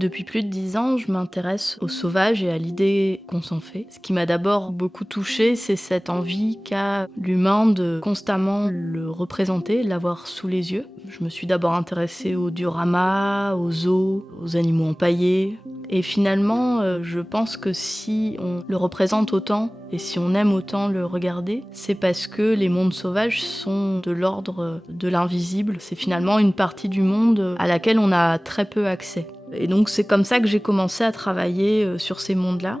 Depuis plus de 10 ans, je m'intéresse au sauvage et à l'idée qu'on s'en fait. Ce qui m'a d'abord beaucoup touchée, c'est cette envie qu'a l'humain de constamment le représenter, l'avoir sous les yeux. Je me suis d'abord intéressée au diorama, aux zoos, aux animaux empaillés. Et finalement, je pense que si on le représente autant et si on aime autant le regarder, c'est parce que les mondes sauvages sont de l'ordre de l'invisible. C'est finalement une partie du monde à laquelle on a très peu accès. Et donc c'est comme ça que j'ai commencé à travailler sur ces mondes-là.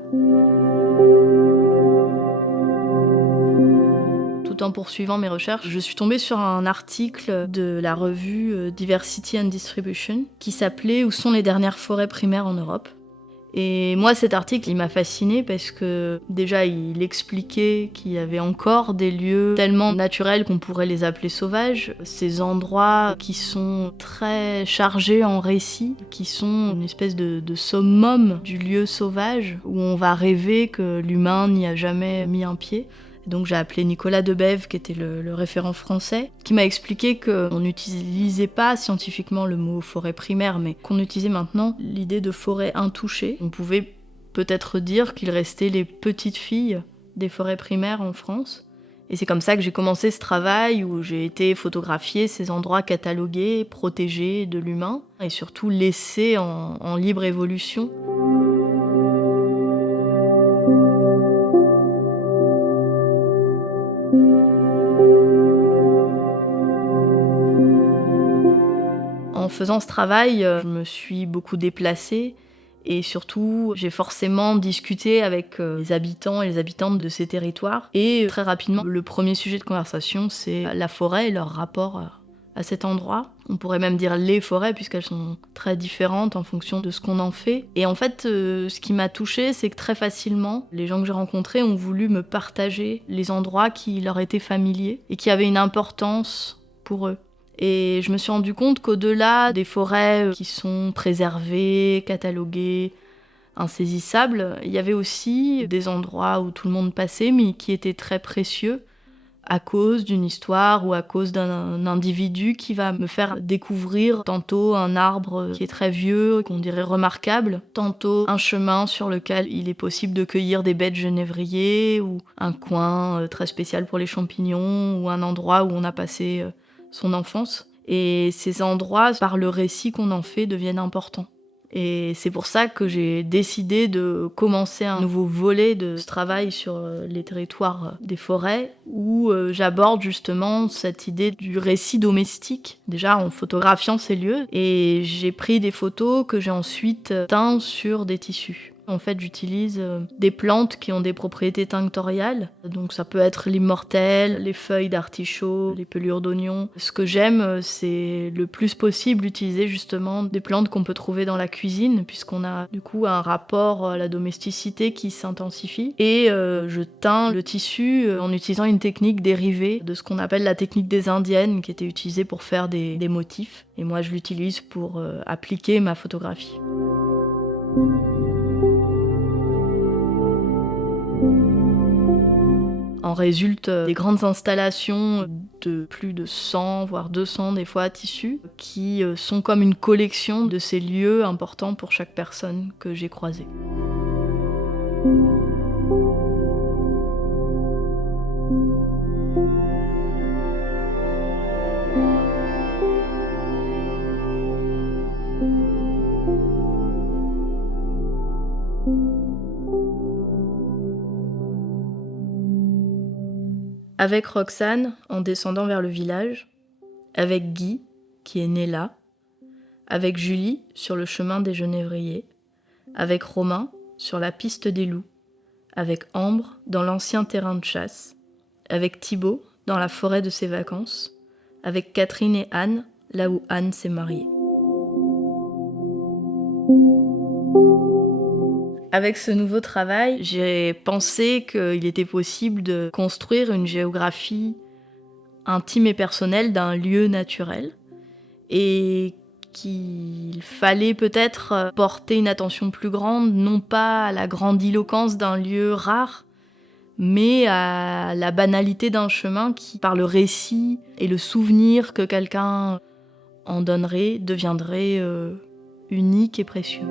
Tout en poursuivant mes recherches, je suis tombée sur un article de la revue Diversity and Distribution qui s'appelait « Où sont les dernières forêts primaires en Europe ?» Et moi, cet article, il m'a fascinée parce que déjà, il expliquait qu'il y avait encore des lieux tellement naturels qu'on pourrait les appeler sauvages. Ces endroits qui sont très chargés en récits, qui sont une espèce de summum du lieu sauvage où on va rêver que l'humain n'y a jamais mis un pied. Donc j'ai appelé Nicolas Debève, qui était le référent français, qui m'a expliqué qu'on n'utilisait pas scientifiquement le mot forêt primaire, mais qu'on utilisait maintenant l'idée de forêt intouchée. On pouvait peut-être dire qu'il restait les petites filles des forêts primaires en France. Et c'est comme ça que j'ai commencé ce travail où j'ai été photographier ces endroits catalogués, protégés de l'humain, et surtout laissés en libre évolution. En faisant ce travail, je me suis beaucoup déplacée et surtout, j'ai forcément discuté avec les habitants et les habitantes de ces territoires. Et très rapidement, le premier sujet de conversation, c'est la forêt et leur rapport à cet endroit. On pourrait même dire les forêts, puisqu'elles sont très différentes en fonction de ce qu'on en fait. Et en fait, ce qui m'a touchée, c'est que très facilement, les gens que j'ai rencontrés ont voulu me partager les endroits qui leur étaient familiers et qui avaient une importance pour eux. Et je me suis rendu compte qu'au-delà des forêts qui sont préservées, cataloguées, insaisissables, il y avait aussi des endroits où tout le monde passait, mais qui étaient très précieux à cause d'une histoire ou à cause d'un individu qui va me faire découvrir tantôt un arbre qui est très vieux, qu'on dirait remarquable, tantôt un chemin sur lequel il est possible de cueillir des baies de genévrier, ou un coin très spécial pour les champignons, ou un endroit où on a passé son enfance. Et ces endroits, par le récit qu'on en fait, deviennent importants. Et c'est pour ça que j'ai décidé de commencer un nouveau volet de ce travail sur les territoires des forêts, où j'aborde justement cette idée du récit domestique, déjà en photographiant ces lieux. Et j'ai pris des photos que j'ai ensuite teintes sur des tissus. En fait, j'utilise des plantes qui ont des propriétés tinctoriales. Donc ça peut être l'immortelle, les feuilles d'artichaut, les pelures d'oignon. Ce que j'aime, c'est le plus possible utiliser justement des plantes qu'on peut trouver dans la cuisine, puisqu'on a du coup un rapport à la domesticité qui s'intensifie. Et je teins le tissu en utilisant une technique dérivée de ce qu'on appelle la technique des Indiennes, qui était utilisée pour faire des motifs. Et moi, je l'utilise pour appliquer ma photographie. En résulte des grandes installations de plus de 100, voire 200 des fois tissus, qui sont comme une collection de ces lieux importants pour chaque personne que j'ai croisée. Avec Roxane, en descendant vers le village, avec Guy, qui est né là, avec Julie, sur le chemin des genévriers, avec Romain, sur la piste des loups, avec Ambre, dans l'ancien terrain de chasse, avec Thibaut, dans la forêt de ses vacances, avec Catherine et Anne, là où Anne s'est mariée. Avec ce nouveau travail, j'ai pensé qu'il était possible de construire une géographie intime et personnelle d'un lieu naturel et qu'il fallait peut-être porter une attention plus grande, non pas à la grandiloquence d'un lieu rare, mais à la banalité d'un chemin qui, par le récit et le souvenir que quelqu'un en donnerait, deviendrait unique et précieux.